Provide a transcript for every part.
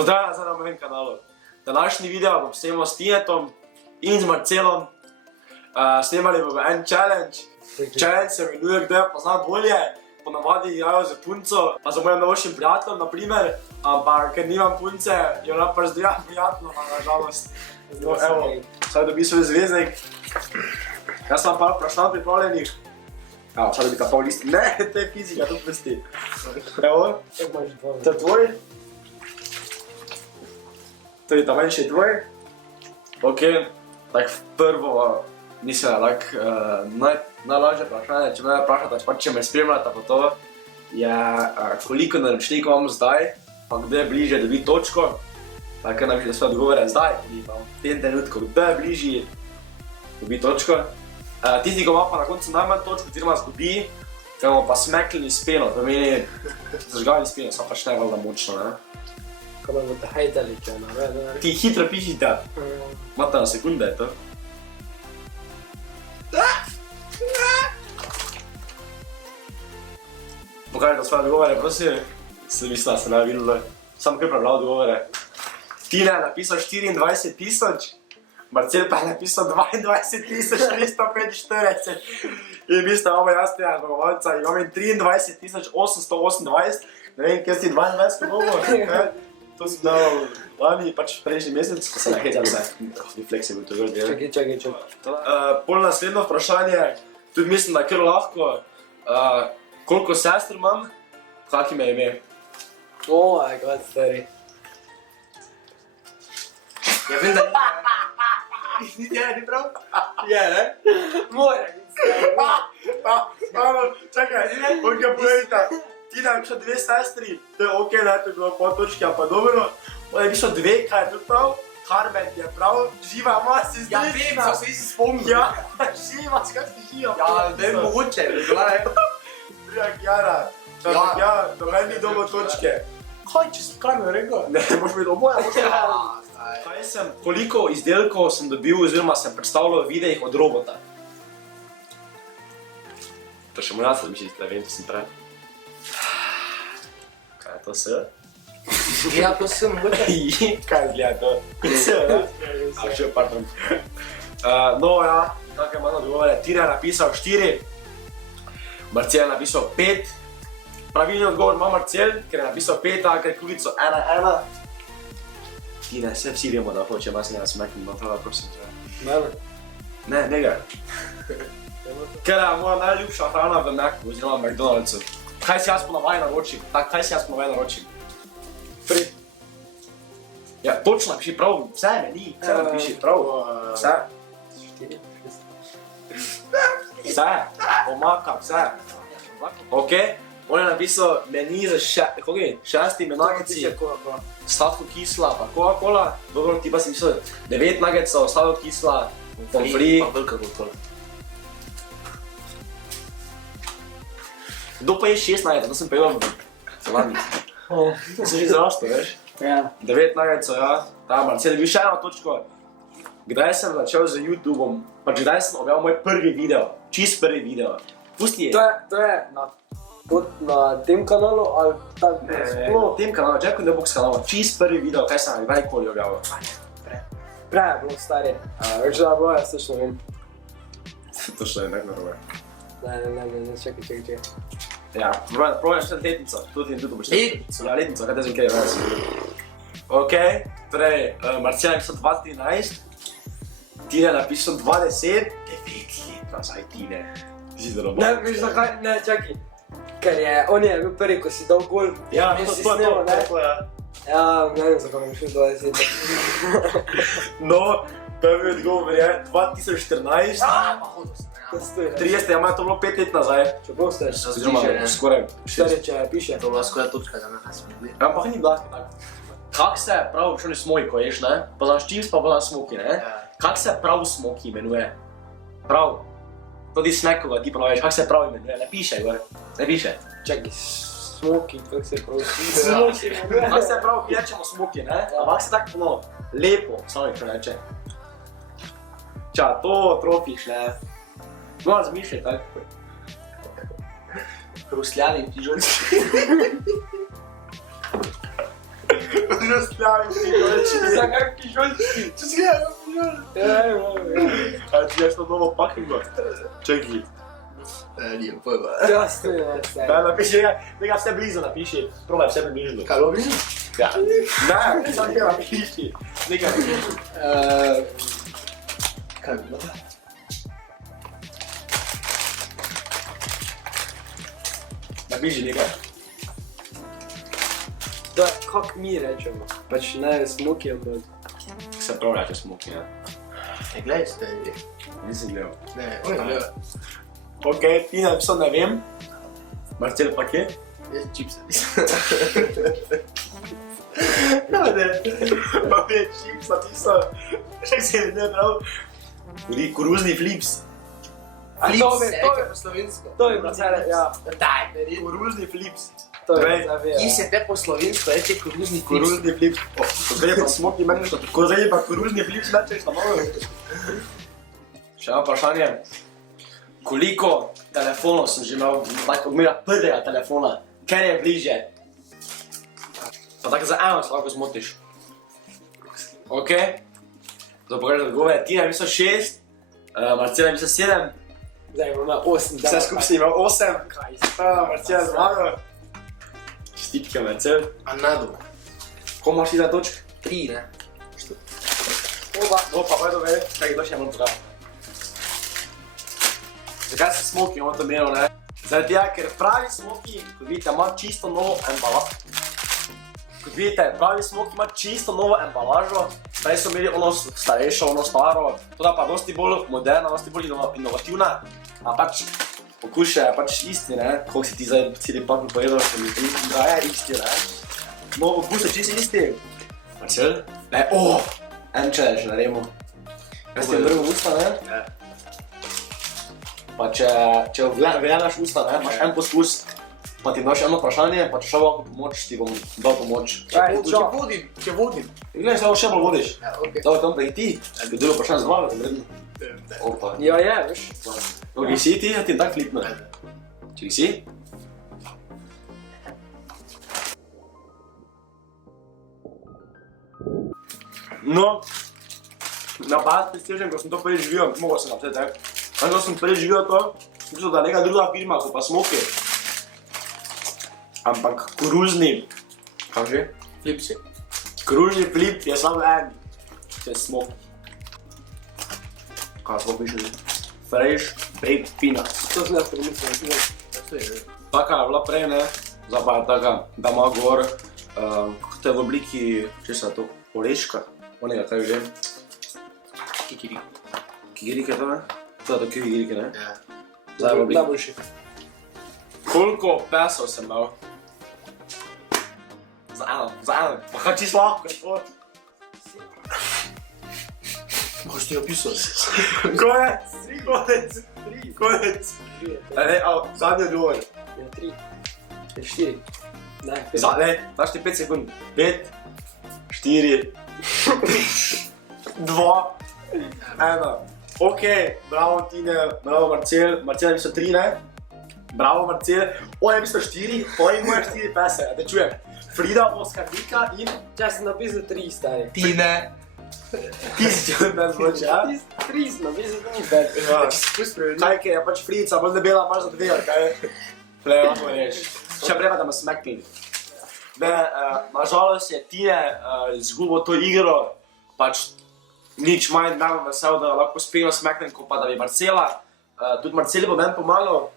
Pozdravljam nazaj na mojem kanalu. Današnji video bom snemal s Tinetom in z Marcelom. Snemali bomo en challenge. Challenge se imenuje, kdo je pozna bolje. Ponavadi igrajo z punco, pa za mojim novšim prijateljem, naprimer. Ampak, ker nimam punce, jo nam pač zdravim prijatelj, na žalost. No, evo, sad dobi svoj zvezek. Jaz sem par vprašanj pripravljenih. Evo, sad dobi ta pol listi. Ne, to je fizika, to pusti. Evo, to je tvoj. To je ta manjši tvoj. Ok, tak prvo, mislim, najlažje vprašanje, če me vprašate, pač če me spremljate pa to, je koliko naročnikov imam zdaj, pa kdo je bližje dobi točko. Tako napišite svoje odgovore zdaj, ki vam v tem trenutku, kdo je bližje dobi točko. Tisti, ko ima pa na koncu najmanj točko, oziroma zgubi, ker bomo pa smekljeni s peno, to meni zažgali s peno, samo pač najbolj močno, ne? Ko me boste hejtali, če navedem. Ti hitro pišite. Imate na sekunde, je to. Pokažite svoje odgovore, prosim. Sem mislila, da se ne videlo. Sam kaj prebral odgovore. Tina je napisal 24.000, Marcel pa je napisal 22.345. In mislim, imamo jaz tega zmagovalca, imam 23.828. Ne vem, kje si 22 pogovoril. To sem dal lani, pač prejšnji mesec, ko se ne hecam se. Refleksija bi to vrdi. Čakaj. Pol naslednjo vprašanje, tudi mislim, da je kar lahko. Koliko sester imam, kak ime je ime? Oh my god, stari. Ja vem, da ni prav? Je, ne? Mora biti stari. Čakaj, koliko povedite? Tina je prišla 2 sestri, to je ok, da je to bilo pol točke, pa dobro. Ona je prišla 2, kaj je tudi prav? Carmen je prav, Živa ima si zdaj. Ja vem, so se vsi spomnili. Ja, Živa, skak si Živa? Ja, da je mogoče, da je bila ne. Druga Kjara, ja, do meni ni dobro točke. Kaj, če sem Carmen rekel? Ne, moš biti oboja, moš biti. Koliko izdelkov sem dobil, oziroma sem predstavljal v videih od robota? To še moj jaz misliti, da vem, to sem prav. Kaj je to S? Ja, to sem mogoče. Kaj izgleda to? S, ne? A še, pardon. No, ja, tako je manj odgovore. Tina je napisal 4, Marcel je napisal 5. Pravilni odgovor ima Marcel, ker je napisal 5, ker je kljubico 1-1. Tina, vsi vemo, da hoče vas njega smekniti, no tada, prosim, že. Mene? Ne, njega. Ker je moja najljubša hrana v Macu, oziroma v McDonald'su. Kaj si jaz ponavadi naročim? Kaj si jaz ponavadi naročim? Pri. Ja, točno napiši prav, vse meni, vse napiši prav. Vse. 4, 6. Vse, omaka, vse. Ok, on je napisal meni za 6 nuggetsci, sladko-kisla pa Coca-Cola. Dobro, ti pa si mislil 9 nuggetsov, sladko-kisla, pommes frites. Pa velika Coca-Cola. Kdo pa je 6 nuggetsov, to sem pa jedel v Zalanici. To si že zrasto, veš? Ja. 9 nuggetsov, ja. Ta Marcel je bil še eno točko. Kdaj sem začel z YouTubeom, pač kdaj sem objavil moj prvi video, čist prvi video. Pusti je. To je na tem kanalu ali tako? Na tem kanalu, Jack in the Box kanalu, čist prvi video, kaj sem kdajkoli objavil. Prej je bilo stari. Veš da bilo, jaz točno vem. Točno je nekaj narobe. Ne, čakaj. Ja, probaj še letnico, tudi boš Letnico? Ja, letnico, kaj te zvem, kaj je res. Ok, torej, Marcel je napisal 2013, Tina je napisal 2010, 9 let nazaj Tine. Ti si zelo Ne, veš zakaj? Ne, čakaj. Ker on je bil prvi, ko si dal gol. Ja, to je to, ja. Ja, ne vem, zakaj mi je šel 20 let. No, prvi odgovor je 2014. Pa hodil sem. 30, ja, to bilo 5 let nazaj. Če bo ste, Oziroma, skoraj 6. stari, če piše. To bila skoraj točka, da me kaj smo bili. Ampak ni bila tako. Kak se prav šli smoki, ko ješ, ne? Poznaš čips, pa poznaš smoki, ne? Kak se prav smoki imenuje? Prav. Tudi snackoga ti ponoviš, kak se prav imenuje? Ne piše, gor. Ne piše. Čakaj, smoki, kako se prav Smoki. Kak se prav rečemo smoki, ne? Ampak se tako ponovi. Lepo, samo nekaj reče. Ča, to trofiš, ne? No, razmišljaj tako. Rusljani in pižonski. Razstavim ti žolčki. Za kakvi žolčki? Če si ga A ti ješ to novo pakingo? Čekaj. Nije pojma. Just to je sve. Da, napiši, nekaj vse blizu napiši. Probaj vse blizu. Kaj bo blizu? Ja. Ne, samo nekaj napiši. Nekaj napiši. Kaj bi bilo? Napiši nekaj. To je kak mi rečemo. Pač ne smoki, ampak... Se prav reče smoki, ne? Ne gledaj ste, ne. Nisem gledal. Ne, on je gledal. Ok, ti napisal ne vem. Marcel pa kje? Jaz čipsa. No, ne. Pa mi je čips napisal. Še se je ne prav. Koruzni flips. A to je po slovensko. to je Marcele, ja. Daj, ne red. Koruzni flips. To je Prej. Marcele, Ki ja. se te po slovensko reče koruzni flips. Koruzni flips. Zdaj pa smoki meni, ko zdaj pa koruzni flips načeš na malo. Še eno vprašanje. Koliko telefonov sem že imel, tako odmera prvega telefona, ker je bliže? Pa tako za eno se lahko zmotiš. Ok? Zdaj pogledaj odgovore. Tina je mislil 6, Marcela je mislil 7, Zdaj imamo 8. vse skupaj si imel 8. Kaj Marcela zmagal. Čestitke, Marcel. A nadu. Ko imaš ti za točk? 3, ne? Oba. No pa by the way, čakaj, to še imam prav. Zakaj se smoki imamo to imel, ne? Zaradi tega, ker pravi smoki, kot vidite, ima čisto novo embalažo. Kot vidite, pravi smoki ima čisto novo embalažo. Prej so imeli ono starejšo, ono staro, toda pa dosti bolj moderna, dosti bolj inovativna. A pač okuše je pač isti, ne? Koliko si ti zdaj celi pak povedal, da mi je isti, ne? No, okus je čisto isti. Marcel? Ne, en challenge naredimo. Jaz ti vrgel v usta, ne? Ja. Pa če gledaš usta, ne, imaš en poskus, pa ti daš eno vprašanje, pa če še lahko pomoč, ti bom dal pomoč. Če vodim. Gledaj, samo še bolj vodiš. Ja, okej. Da tam prehiti, bi drugo vprašanje zvala, vredno. Opa. Ja, je, veš. No, ki si ti, ja ti tak flipne. Če si? No, na bad prestižem, ko sem to prvi živel, mogel sem napseti, ko sem prvi živel to, sem mislil, da je neka druga firma, ko pa smoki. Ampak koruzni, kaj že? Flipsi. Koruzni flip je samo en, če je smok. Kaj smo pišli? Fresh baked peanuts. To sem jaz premislil. To je, ne? Taka je bila prej, ne? Zdaj pa je taka, da ima gor, to je v obliki, česa je to, oreška, onega kaj že. Kikiri. Kikirike to, ne? To je to kikirike, ne? Ja. Zdaj v obliki. Najboljši. Koliko pesov sem imel? Za eno, pa kaj čisto lahko je to? Boš ti opisal? Konec. Ne, zadnji odgovor. Ja, 3. 4. Ne, 5. Ne, daš ti 5 sekund. 5, 4, 2, 1. Ok, bravo Tine, bravo Marcel. Marcel je mislil 3, ne? Bravo Marcel. On je mislil 4, on ima 4 pese, da te čujem. Frida, Oskar, Vika in... Če sem napisal 3, stari. Tine. Ti si če me zvoči, ja? 3 sem napisal, to ni 5. Ja. Spus spremeni. Kaj, ker je pač Fridica, bolj debela, imaš za 2, kaj? Ple, lahko reš. Še prej pa da me smeknili. Ne, nažalost je Tine izgubil to igro, pač nič manj nam vesel, da lahko spelo smeknem, kot pa da bi Marcela. Tudi Marceli bo meni pomagal.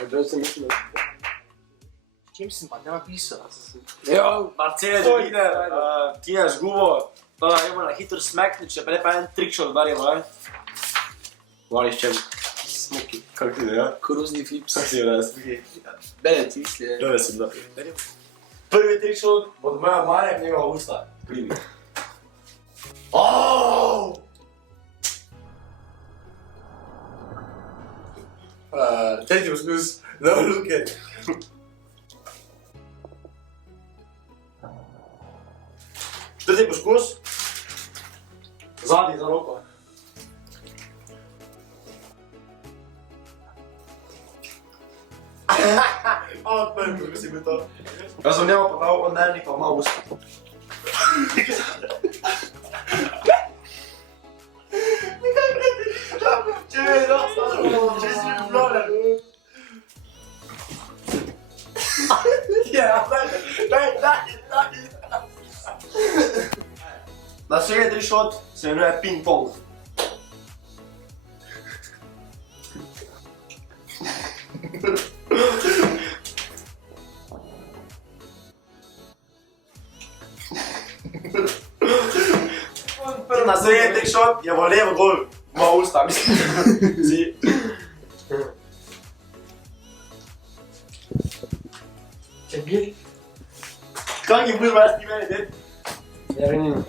Že sem mislil. Čem sem pa ne napisal? Ja, Marcel je dobine, Tine je izgubil. To da imamo na hitro smekniti, če prej pa en trik še odvarjamo, ne? Vališ čem? Smoki. Kako ti da, ja? Koruzni flips. Kako si res? Bene ti misli, ne? Dobro sem da. Prvi trik šel od moja Marja v njegova usta. Primi. Oooo! Tretji poskus. No, Luke. Tretji poskus. Zadnji za roko. Odprl, kako si bil to. Jaz sem njemu podal odmernik, pa malo usta. Če mi je dostalo, če si mi vložen. Ja, daj. Naslednji šot se imenuje ping-pong. Naslednji šot je v levo gol. Malo usta, mislim. Zi. Če bil? Kak je bil vas ti meni, ded? Jarenin.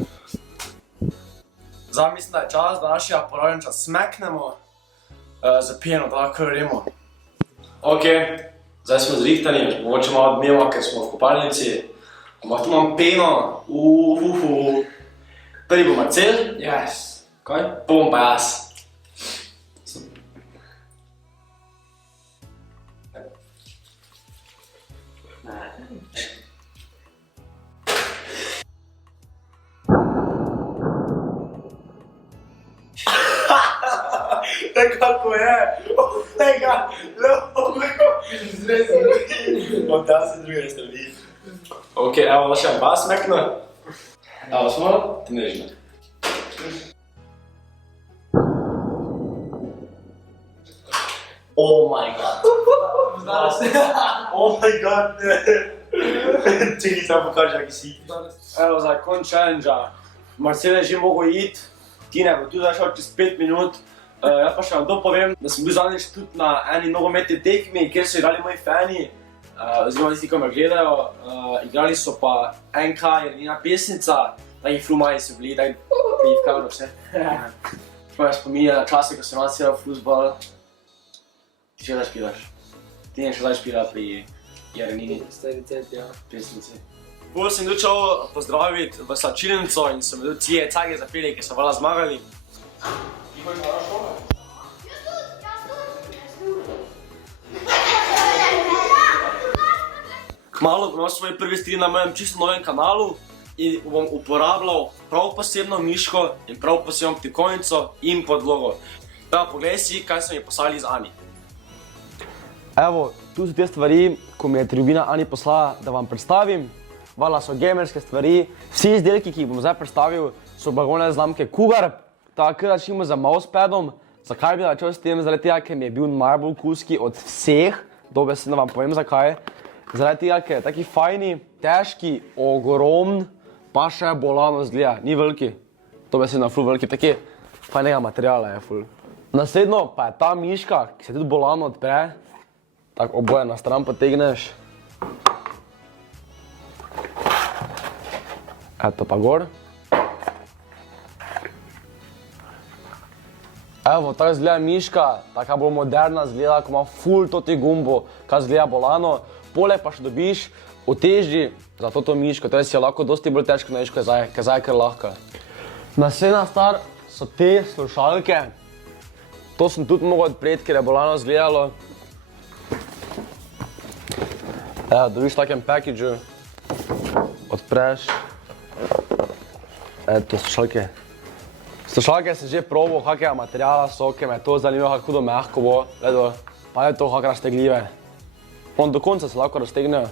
Zdaj mislim, da je čas, da našega poravljenča smeknemo. Zapijeno, da lahko gremo. Ok, zdaj smo zrihtani, mogoče malo odmeva, ker smo v kopalnici. Ampak tu imam peno. Prvi bo Marcel. Yes. Kaj? Bom pa jaz. Kako je? Tega, lepo, zrezam. Odda se druge strani. Ok, evo, da še vas smekno. Evo smo, ti ne režime. Oh my god. Zdaj se. Oh my god, ne. Čekaj, sam pokaži, kak si. Evo, za konc challenge-a. Marcel je že mogel iti. Tine bo tudi zašel čez 5 minut. Jaz pa še vam to povem, da sem bil zadnjič tudi na eni nogometni tekmi, kjer so igrali moji fani. Oziroma tisti, ki me gledajo. Igrali so pa NK, Jeremina pesnica. Taki flumaji so bili, taki v kameru vse. To me spominja na čase, ko sem imel celo fuzbol. Ti še zdaj špilaš? Ti ne še zdaj špila pri Jerenini. Stari cent, ja. Pesnici. Bolj sem došel pozdraviti v slačilnico in so mi tudi cije cage zapeli, ki so vala zmagali. Kmalu bom imel svoj prvi stream na mojem čisto novem kanalu in bom uporabljal prav posebno miško in prav posebno tipkovnico in podlogo. Da, poglej si, kaj so mi poslali z Ani. Evo, tu so te stvari, ko mi je tribina Ani poslala, da vam predstavim. Vala so gamerske stvari. Vsi izdelki, ki jih bom zdaj predstavil, so blagovne znamke Cougar. Tako začnimo z mousepadom. Zakaj bi začel s tem? Zaradi tega, ker mi je bil najbolj kuski od vseh. Dobesedno vam povem zakaj. Zaradi tega, ker je taki fajni, težki, ogromen, pa še bolano zgleda. Ni veliki. Dobesedno ful veliki, taki fajnega materiala je ful. Naslednjo pa je ta miška, ki se tudi bolano odpre. Tako oboje na stran potegneš. Eto pa gor. Evo, tako zgleda miška, taka bolj moderna zgleda, ko ima ful toti gumbo, kaj zgleda bolano. Poleg pa še dobiš uteži za toto miško, torej si jo lahko dosti bolj težko narediš, kot je zdaj kar lahko. Naslednja stvar so te slušalke. To sem tudi mogel odpreti, ker je bolano zgledalo. Evo, dobiš v takem packageu, odpreš. Eto, slušalke. Slušalke sem že probal, kakega materijala so, ker me je to zanimivo, kako hudo mehko bo. Gledo, pa je to kak raztegljive. Do konca se lahko raztegnejo.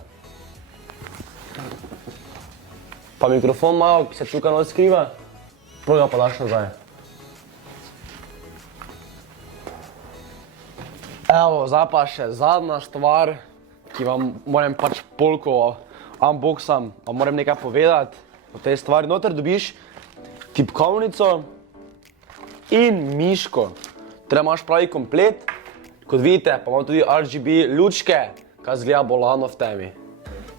Pa mikrofon malo, ki se tukaj not skriva, potem ga pa daš nazaj. Evo, zdaj pa še zadnja stvar, ki vam moram pač polko unboxam, pa moram nekaj povedati o tej stvari. Noter dobiš tipkovnico in miško. Torej imaš pravi komplet. Kot vidite, pa imam tudi RGB lučke, kaj zgleda bolano v temi.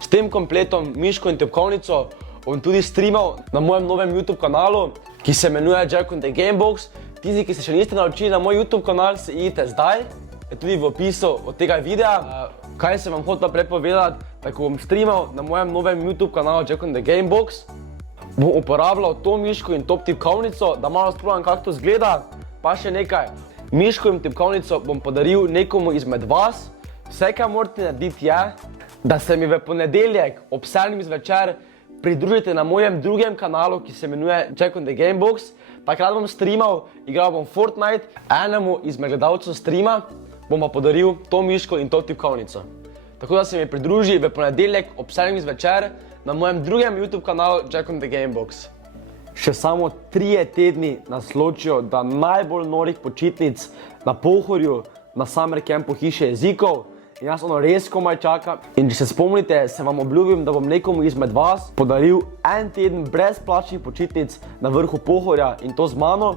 S tem kompletom, miško in tipkovnico, bom tudi streamal na mojem novem YouTube kanalu, ki se imenuje Jack and the Gamebox. Tisti, ki se še niste naučili na moj YouTube kanal, se idite zdaj. Je tudi v opisu od tega videa. Kaj sem vam hotel prepovedati, da ko bom streamal na mojem novem YouTube kanalu Jack and the Gamebox, bom uporabljal to miško in to tipkovnico, da malo sprobam, kako to zgleda. Pa še nekaj, miško in tipkovnico bom podaril nekomu izmed vas, Vse, kar morate narediti, je, da se mi v ponedeljek ob 7 zvečer pridružite na mojem drugem kanalu, ki se imenuje Jack on the Gamebox. Takrat bom streamal, igral bom Fortnite, enemu izmed gledalcev streama bom pa podaril to miško in to tipkovnico. Tako da se mi pridruži v ponedeljek ob 7 zvečer na mojem drugem YouTube kanalu Jack on the Gamebox. Še samo 3 tedni nas ločijo do najbolj norih počitnic na Pohorju, na summer campu Hiše jezikov. In jaz ono res komaj čakam. In če se spomnite, se vam obljubim, da bom nekomu izmed vas podaril 1 teden brezplačnih počitnic na vrhu Pohorja in to z mano.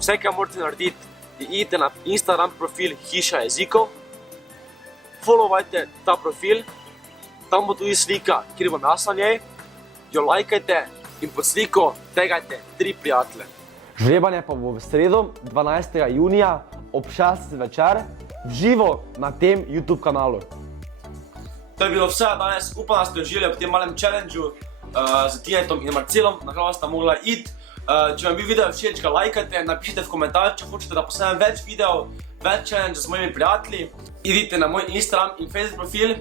Vse, kar morate narediti, je idite na Instagram profil Hiša jezikov, followajte ta profil, tam bo tudi slika, kjer bom jaz na njej, jo lajkajte in pod sliko tegajte 3 prijatelje. Žrebanje pa bo v sredo, 12. junija ob 6 zvečer, v živo na tem YouTube kanalu. To je bilo vse danes, upam, da ste uživali ob tem malem challengeu z Tinetom in Marcelom, na kraju sta mogla iti. Če vam bil video všeč, ga lajkajte, napišite v komentar, če hočete, da posnemam več videov, več challenge z mojimi prijatelji. Idite na moj Instagram in Facebook profil,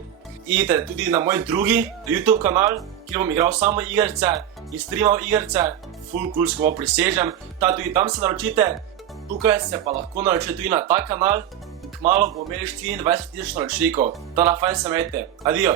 idite tudi na moj drugi YouTube kanal, kjer bom igral samo igrice in streamal igrice, full cool skovo prisežem. Tudi tam se naročite, tukaj se pa lahko naročite tudi na ta kanal in kmalu bomo imeli 24 000 naročnikov. Tada fajn se imejte, adijo!